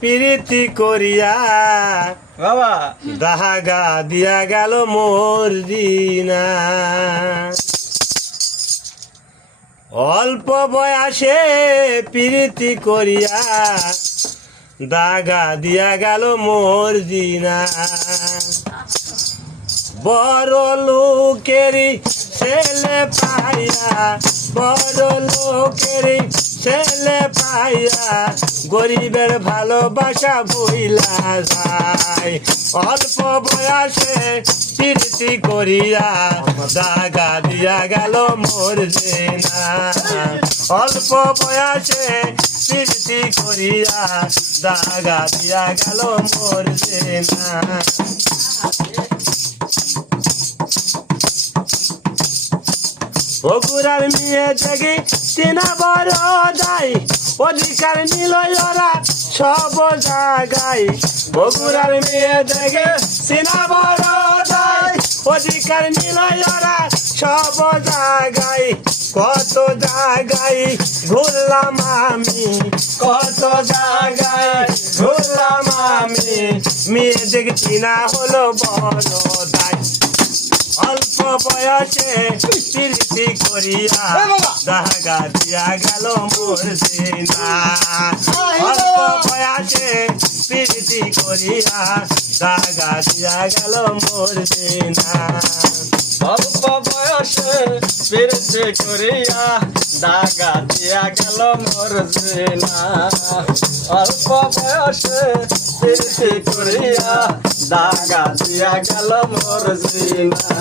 প্রীতি করিয়া বাবা দাহাগা দিয়া গেল মোর দিনা। অল্প বয়সে প্রীতি করিয়া দাগা দিয়া গেল মোর দিনা। বড় লোকেরই ছেলে পাইয়া, বড় লোকেরই ছেলে পাইয়া গরিবের ভালোবাসা ভুইলা যায়। অল্প বয়সে প্রীতি করিয়া দাগা দিয়া গেল মোর দিনা। অল্প বয়সে প্রীতি করিয়া দাগা দিয়া গেল মোর দিনা। বগুড়ার মেয়ে দেখি চেনা বড় দায়, অধিকার নিল ওরা সব জায়গায়। বগুড়ার মেয়ে দেখি চেনা বড় দায়, অধিকার নিল ওরা সব জায়গায়। কত জায়গায় ঘুরলাম আমি, কত জায়গায় ঘুরলাম আমি, মেয়ে দেখছি না হলো বড় দায়। অল্প বয়সে প্রীতি করিয়া দাগা দিয়া গেল মোর দিনা। অল্প বয়সে প্রীতি করিয়া দাগা দিয়া গেল মোর দিনা। অল্প বয়সে প্রীতি করিয়া দাগা দিয়া গেল মোর দিনা। অল্প বয়সে প্রীতি করিয়া দাগা দিয়া গেল মোর দিনা।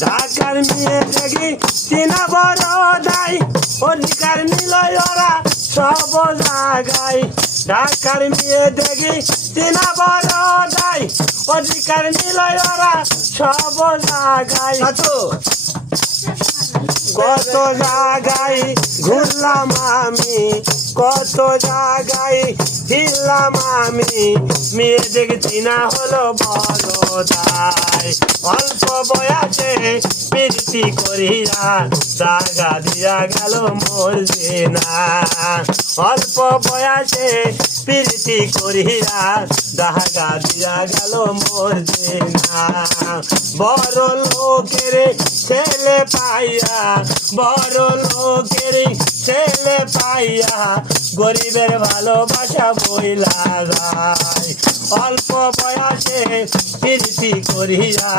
ঢাকার মেয়ে দেখি চেনা বড় দায়, অধিকার নিল ওরা সব জায়গায়। ঢাকার মেয়ে দেখি চেনা বড় দায়, অধিকার নিল ওরা সব জায়গায়। কত জায়গায় ঘুরলাম আমি, কত জায়গায় ফিরলাম আমি, মেয়ে দেখছি না হলো বড় দায়। অল্প বয়সে প্রীতি করিয়া দাগা দিয়া গেল মোর দিনা। অল্প বয়সে প্রীতি করিয়া দাগা দিয়া গেল মোর দিনা। বড় লোকের ছেলে পাইয়া, বড় লোকের ছেলে পাইয়া গরিবের ভালোবাসা বইলা যায়। অল্প বয়সে প্রীতি করিয়া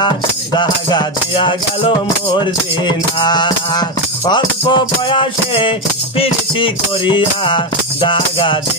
দাগা দিয়া গেল মোর দিনা। অল্প বয়সে প্রীতি করিয়া দাগা